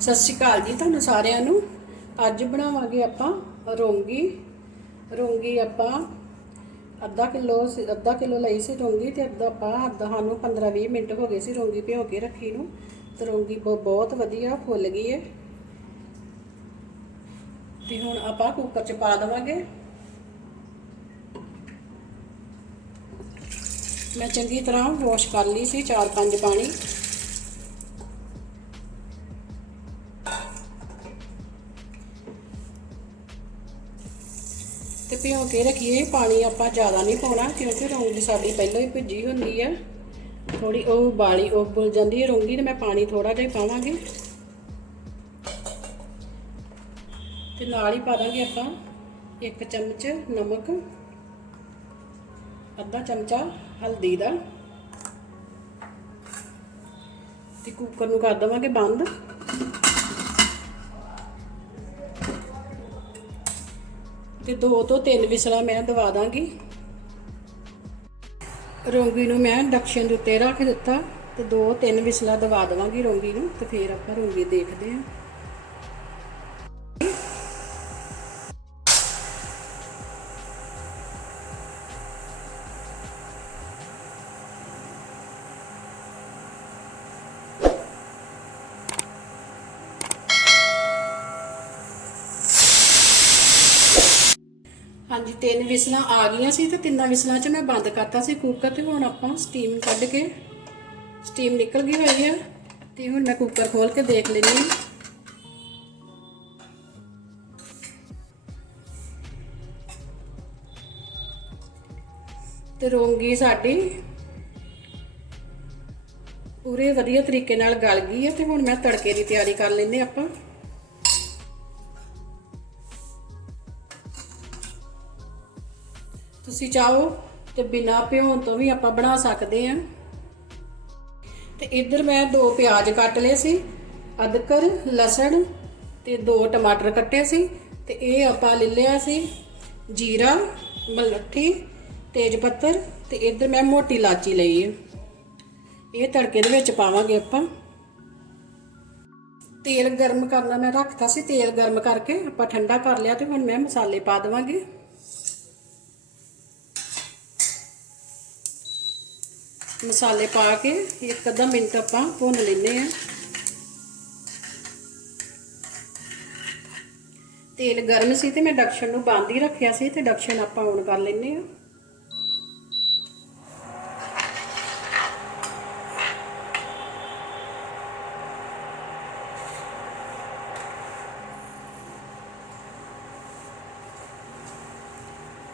ਸਤਿ ਸ਼੍ਰੀ ਅਕਾਲ ਜੀ ਤੁਹਾਨੂੰ ਸਾਰਿਆਂ ਨੂੰ। ਅੱਜ ਬਣਾਵਾਂਗੇ ਆਪਾਂ ਰੋਂਗੀ। ਰੋਂਗੀ ਆਪਾਂ ਅੱਧਾ ਕਿਲੋ ਅੱਧਾ ਕਿਲੋ ਲਈ ਸੀ ਰੋਂਗੀ ਤੇ ਅੱਧਾ ਆਪਾਂ ਅੱਧਾ ਸਾਨੂੰ 15-20 ਮਿੰਟ ਹੋ ਗਏ ਸੀ ਰੋਂਗੀ ਭਿਓ ਕੇ ਰੱਖੀ ਨੂੰ। ਤੇ ਰੋਂਗੀ ਬ- ਬਹੁਤ ਵਧੀਆ ਫੁੱਲ ਗਈ ਹੈ ਤੇ ਹੁਣ ਆਪਾਂ ਕੁੱਕਰ 'ਚ ਪਾ ਦੇਵਾਂਗੇ। ਮੈਂ ਚੰਗੀ ਤਰ੍ਹਾਂ ਵਾਸ਼ ਕਰ ਲਈ ਸੀ 4-5 ਪਾਣੀ। ਤੇ ਭਿਓ ਕੇ ਰੱਖੀਏ, ਪਾਣੀ ਆਪਾਂ ਜ਼ਿਆਦਾ ਨਹੀਂ ਪਾਉਣਾ, ਕਿਉਂਕਿ ਰੌਂਗੀ ਸਾਡੀ ਪਹਿਲਾਂ ਹੀ ਭਿੱਜੀ ਹੁੰਦੀ ਹੈ ਥੋੜੀ ਉਹ ਉਬਾਲੀ ਉਹ ਜਾਂਦੀ ਹੈ ਰੌਂਗੀ ਤੇ ਮੈਂ ਪਾਣੀ ਥੋੜਾ ਜਿਹਾ ਹੀ ਪਾਵਾਂਗੀ। ਤੇ ਨਾਲ ਹੀ ਪਾ ਦਾਂਗੇ ਆਪਾਂ ਇੱਕ ਚਮਚ ਨਮਕ, ਅੱਧਾ ਚਮਚਾ ਹਲਦੀ ਦਾ। ਤੇ ਕੁੱਕਰ ਨੂੰ ਕਰ ਦੇਵਾਂਗੇ ਬੰਦ। ਤੇ ਦੋ ਤੋਂ ਤਿੰਨ ਵਿਸਲਾ ਮੈਂ ਦਵਾ ਦਾਂਗੀ। ਰੋਂਗੀ ਨੂੰ ਮੈਂ ਡਕਸ਼ਨ ਦੇ ਉੱਤੇ ਰੱਖ ਦਿੱਤਾ ਤੇ ਦੋ ਤਿੰਨ ਵਿਸਲਾ ਦਵਾ ਦਵਾਂਗੀ ਰੋਂਗੀ ਨੂੰ ਤੇ ਫੇਰ ਆਪਾਂ ਰੋਂਗੀ ਦੇਖਦੇ ਹਾਂ ਹਾਂਜੀ, ਤਿੰਨ ਵਿਸਲਾਂ ਆ ਗਈਆਂ ਸੀ ਤੇ ਤਿੰਨਾਂ ਵਿਸਲਾਂ 'ਚ ਮੈਂ ਬੰਦ ਕਰਤਾ ਸੀ ਕੁੱਕਰ ਤੇ ਹੁਣ ਆਪਾਂ ਸਟੀਮ ਕੱਢ ਕੇ ਸਟੀਮ ਨਿਕਲ ਗਈ ਹੋਈ ਹੈ ਤੇ ਹੁਣ ਮੈਂ ਕੁੱਕਰ ਖੋਲ ਕੇ ਦੇਖ ਲੈਂਦੀ ਹਾਂ। ਤੇ ਰੋਂਗੀ ਸਾਡੀ ਪੂਰੇ ਵਧੀਆ ਤਰੀਕੇ ਨਾਲ ਗਲ ਗਈ ਹੈ ਤੇ ਹੁਣ ਮੈਂ ਤੜਕੇ ਦੀ ਤਿਆਰੀ ਕਰ ਲੈਂਦੇ ਆਪਾਂ। ਤੁਸੀਂ ਚਾਹੋ ਤੇ ਬਿਨਾ ਭਿਉਣ ਤੋਂ ਵੀ ਆਪਾਂ ਬਣਾ ਸਕਦੇ ਆ ਤੇ ਇੱਧਰ ਮੈਂ ਦੋ ਪਿਆਜ਼ ਕੱਟ ਲਏ ਸੀ, ਅਦਰਕ, ਲਸਣ ਤੇ ਦੋ ਟਮਾਟਰ ਕੱਟੇ ਸੀ ਤੇ ਇਹ ਆਪਾਂ ਲੈ ਲਿਆ ਸੀ ਜੀਰਾ, ਮਲੱਠੀ, ਤੇਜ ਪੱਤਰ ਤੇ ਇੱਧਰ ਮੈਂ ਮੋਟੀ ਲਾਚੀ ਲਈ ਹੈ। ਇਹ ਤੜਕੇ ਦੇ ਵਿੱਚ ਪਾਵਾਂਗੇ ਆਪਾਂ। ਤੇਲ ਗਰਮ ਕਰਨਾ ਮੈਂ ਰੱਖਤਾ ਸੀ, ਤੇਲ ਗਰਮ ਕਰਕੇ ਆਪਾਂ ਠੰਡਾ ਕਰ ਲਿਆ ਤੇ ਹੁਣ ਮੈਂ ਮਸਾਲੇ ਪਾ ਦੇਵਾਂਗੇ। ਮਸਾਲੇ ਪਾ ਕੇ ਇੱਕ ਅੱਧਾ ਮਿੰਟ ਆਪਾਂ ਭੁੰਨ ਲੈਨੇ ਆ ਤੇਲ ਗਰਮ ਸੀ ਤੇ ਮੈਂ ਡਕਸ਼ਨ ਨੂੰ ਬੰਦ ਹੀ ਰੱਖਿਆ ਸੀ ਤੇ ਡਕਸ਼ਨ ਆਪਾਂ ਔਨ ਕਰ ਲੈਨੇ ਆ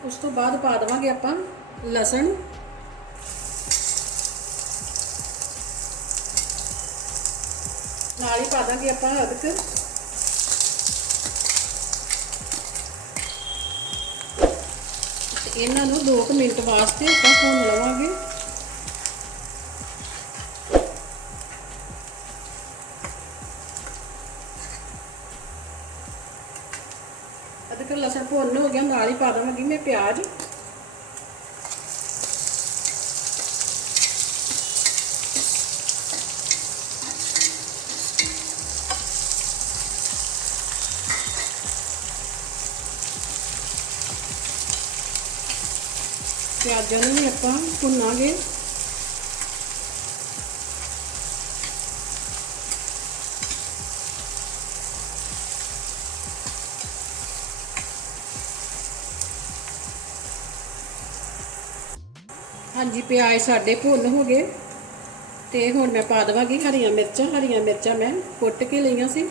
ਉਸ ਤੋਂ ਬਾਅਦ ਪਾ ਦੇਵਾਂਗੇ ਆਪਾਂ ਲਸਣ। ਨਾਲ ਹੀ ਪਾ ਦਾਂਗੇ ਆਪਾਂ ਅਦਰਕ। ਇਹਨਾਂ ਨੂੰ 2 ਮਿੰਟ ਵਾਸਤੇ ਆਪਾਂ ਭੁੰਨ ਲਵਾਂਗੇ। ਅਦਰਕ ਲਸਣ ਭੁੰਨ ਹੋ ਗਿਆ, ਨਾਲ ਹੀ ਪਾ ਦਵਾਂਗੀ ਮੈਂ ਪਿਆਜ਼। ਪਿਆਜ਼ਾਂ ਨੂੰ ਵੀ ਆਪਾਂ ਭੁੰਨਾਂਗੇ। ਹਾਂਜੀ, ਪਿਆਜ਼ ਸਾਡੇ ਭੁੰਨ ਹੋ ਗਏ। ਤੇ ਹੁਣ ਮੈਂ ਪਾ ਦੇਵਾਂਗੀ ਹਰੀਆਂ ਮਿਰਚਾਂ। ਹਰੀਆਂ ਮਿਰਚਾਂ ਮੈਂ ਕੁੱਟ ਕੇ ਲਈਆਂ ਸੀ।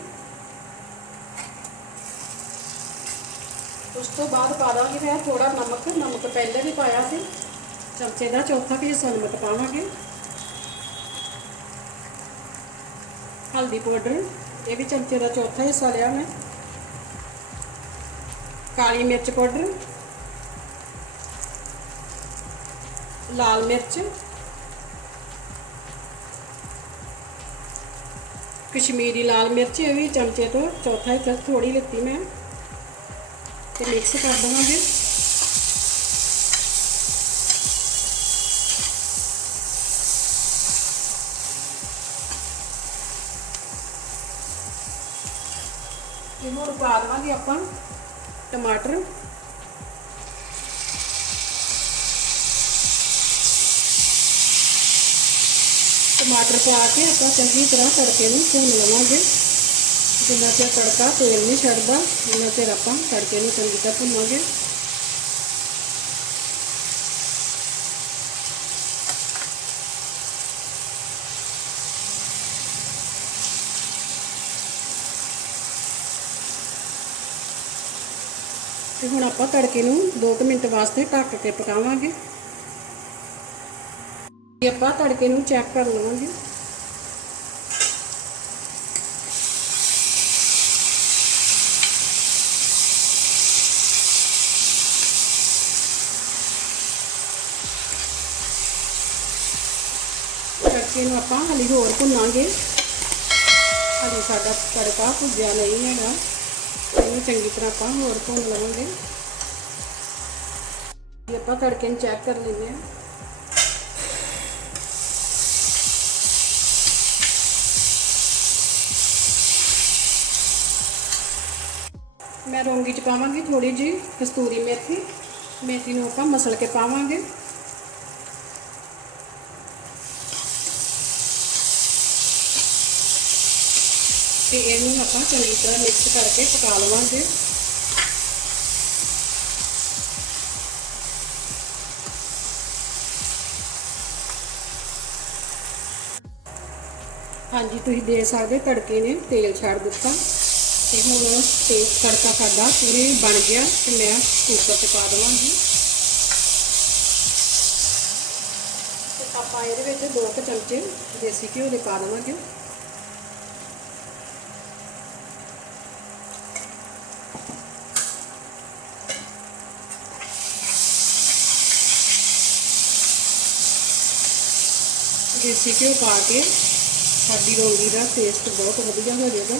ਉਸ ਤੋਂ ਬਾਅਦ ਪਾ ਦਾਂਗੀ ਮੈਂ ਥੋੜਾ ਨਮਕ ਨਮਕ ਪਹਿਲੇ ਵੀ ਪਾਇਆ ਸੀ। ਚਮਚੇ ਦਾ ਚੌਥਾ ਵੀ ਹਿੱਸਾ ਨਮਕ ਪਾਵਾਂਗੇ। ਹਲਦੀ ਪਾਊਡਰ, ਇਹ ਵੀ ਚਮਚੇ ਦਾ ਚੌਥਾ ਹਿੱਸਾ ਲਿਆ ਮੈਂ। ਕਾਲੀ ਮਿਰਚ ਪਾਊਡਰ। ਲਾਲ ਮਿਰਚ। ਕਸ਼ਮੀਰੀ ਲਾਲ ਮਿਰਚ, ਇਹ ਵੀ ਚਮਚੇ ਤੋਂ ਚੌਥਾ ਹਿੱਸਾ ਥੋੜੀ ਲਿੱਤੀ ਮੈਂ। ਤੇ ਮਿਕਸ ਕਰ ਦਵਾਂਗੇ ਤੇ ਹੁਣ ਪਾ ਦੇਵਾਂਗੇ ਆਪਾਂ ਟਮਾਟਰ ਟਮਾਟਰ ਪਾ ਕੇ ਆਪਾਂ ਚੰਗੀ ਤਰ੍ਹਾਂ ਤੜਕੇ ਨੂੰ ਭੁੰਨ ਲਵਾਂਗੇ ਜਿੰਨਾ ਚਿਰ ਤੜਕਾ ਤੇਲ ਨਹੀਂ ਛੱਡਦਾ ਉਹਨਾਂ ਚਿਰ ਆਪਾਂ ਤੜਕੇ ਨੂੰ ਚੰਗੀ ਤਰ੍ਹਾਂ ਭੁੰਨਾਂਗੇ। ਤੇ ਹੁਣ ਆਪਾਂ ਤੜਕੇ ਨੂੰ 2 ਮਿੰਟ ਵਾਸਤੇ ਢੱਕ ਕੇ ਪਕਾਵਾਂਗੇ। ਆਪਾਂ ਤੜਕੇ ਨੂੰ ਚੈੱਕ ਕਰ ਲਵਾਂਗੇ। ਤੜਕੇ ਨੂੰ ਆਪਾਂ ਹਲੀ ਹੋਰ ਭੁੰਨਾਂਗੇ। ਹਲੀ ਸਾਡਾ ਤੜਕਾ ਭੁੱਜਿਆ ਨਹੀਂ ਹੈਗਾ। ਇਹਨੂੰ ਚੰਗੀ ਤਰ੍ਹਾਂ ਆਪਾਂ ਹੋਰ ਭੁੰਨ ਲਵਾਂਗੇ। ਇਹ ਆਪਾਂ ਤੜਕੇ ਨੂੰ ਚੈੱਕ ਕਰ ਲੈਂਦੇ ਹਾਂ। ਮੈਂ ਰੋਂਗੀ ਚ ਪਾਵਾਂਗੀ ਥੋੜੀ ਜੀ ਕਸਤੂਰੀ ਮੇਥੀ। ਮੇਥੀ ਨੂੰ ਆਪਾਂ ਮਸਲ ਕੇ ਪਾਵਾਂਗੇ। ਤੇ ਇਹਨੂੰ ਆਪਾਂ ਚੰਗੀ ਤਰ੍ਹਾਂ ਮਿਕਸ ਕਰਕੇ ਪਕਾ ਲਵਾਂਗੇ। ਹਾਂਜੀ, ਤੁਸੀਂ ਦੇ ਸਕਦੇ ਤੜਕੇ ਨੇ ਤੇਲ ਛੱਡ ਦਿੱਤਾ। ਤੇ ਹੁਣ ਤੇ ਤੜਕਾ ਸਾਡਾ ਪੂਰੇ ਬਣ ਗਿਆ ਤੇ ਮੈਂ ਕੁੱਕਰ 'ਚ ਪਾ ਦੇਵਾਂਗੀ। ਤੇ ਆਪਾਂ ਇਹਦੇ ਵਿੱਚ ਦੋ ਕੁ ਚਮਚੇ ਦੇਸੀ ਘਿਓ ਦੇ ਪਾ ਦੇਵਾਂਗੇ। ਦੇਸੀ ਘਿਓ ਪਾ ਕੇ ਸਾਡੀ ਰੋਂਗੀ ਦਾ ਟੇਸਟ ਬਹੁਤ ਵਧੀਆ ਹੋ ਜਾਏਗਾ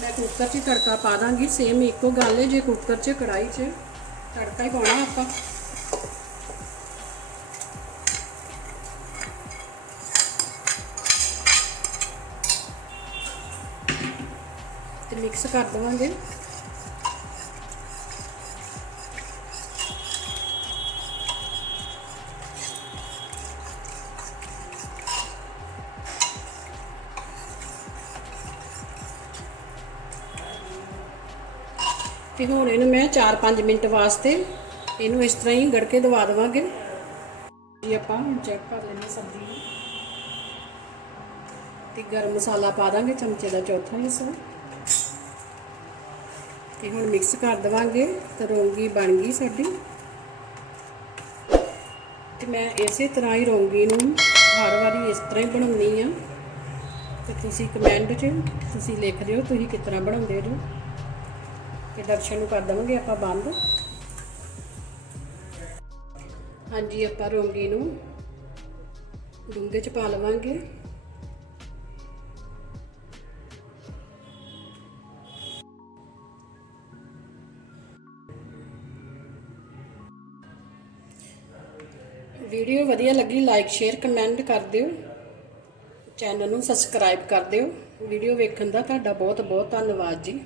ਮੈਂ ਕੁੱਕਰ 'ਚ ਹੀ ਤੜਕਾ ਪਾ ਦਾਂਗੀ ਸੇਮ ਇੱਕੋ ਗੱਲ ਹੈ ਜੇ ਕੁੱਕਰ 'ਚ ਕੜਾਈ 'ਚ ਤੜਕਾ ਹੀ ਪਾਉਣਾ ਆਪਾਂ। ਤੇ ਮਿਕਸ ਕਰ ਦੇਵਾਂਗੇ। ਤੇ ਹੁਣ ਇਹਨੂੰ ਮੈਂ 4-5 ਮਿੰਟ ਵਾਸਤੇ ਇਹਨੂੰ ਇਸ ਤਰ੍ਹਾਂ ਹੀ ਗੜਕੇ ਦਵਾ ਦੇਵਾਂਗੇ। ਜੀ ਆਪਾਂ ਹੁਣ ਚੈੱਕ ਕਰ ਲੈਂਦੇ ਸਬਜ਼ੀ ਨੂੰ। ਤੇ ਗਰਮ ਮਸਾਲਾ ਪਾ ਦਾਂਗੇ ਚਮਚੇ ਦਾ ਚੌਥਾ ਹਿੱਸਾ। ਤੇ ਹੁਣ ਮਿਕਸ ਕਰ ਦੇਵਾਂਗੇ, ਤੇ ਰੋਂਗੀ ਬਣ ਗਈ ਸਾਡੀ। ਤੇ ਮੈਂ ਇਸੇ ਤਰ੍ਹਾਂ ਹੀ ਰੋਂਗੀ ਨੂੰ ਹਰ ਵਾਰੀ ਇਸ ਤਰ੍ਹਾਂ ਹੀ ਬਣਾਉਣੀ ਆ ਤੇ ਤੁਸੀਂ ਕਮੈਂਟ 'ਚ ਤੁਸੀਂ ਲਿਖ ਦਿਓ ਤੁਸੀਂ ਕਿਸ ਤਰ੍ਹਾਂ ਬਣਾਉਂਦੇ ਹੋ। ਤੇ ਦਰਸ਼ਨ ਨੂੰ ਕਰ ਦਵਾਂਗੇ ਆਪਾਂ ਬੰਦ। ਹਾਂਜੀ, ਆਪਾਂ ਰੋਂਗੀ ਨੂੰ ਡੂੰਘੇ ਚ ਪਾ ਲਵਾਂਗੇ। ਵੀਡੀਓ ਵਧੀਆ ਲੱਗੀ ਲਾਈਕ ਸ਼ੇਅਰ ਕਮੈਂਟ ਕਰ ਦਿਓ। ਚੈਨਲ ਨੂੰ ਸਬਸਕ੍ਰਾਈਬ ਕਰ ਦਿਓ। ਵੀਡੀਓ ਵੇਖਣ ਦਾ ਤੁਹਾਡਾ ਬਹੁਤ ਬਹੁਤ ਧੰਨਵਾਦ ਜੀ।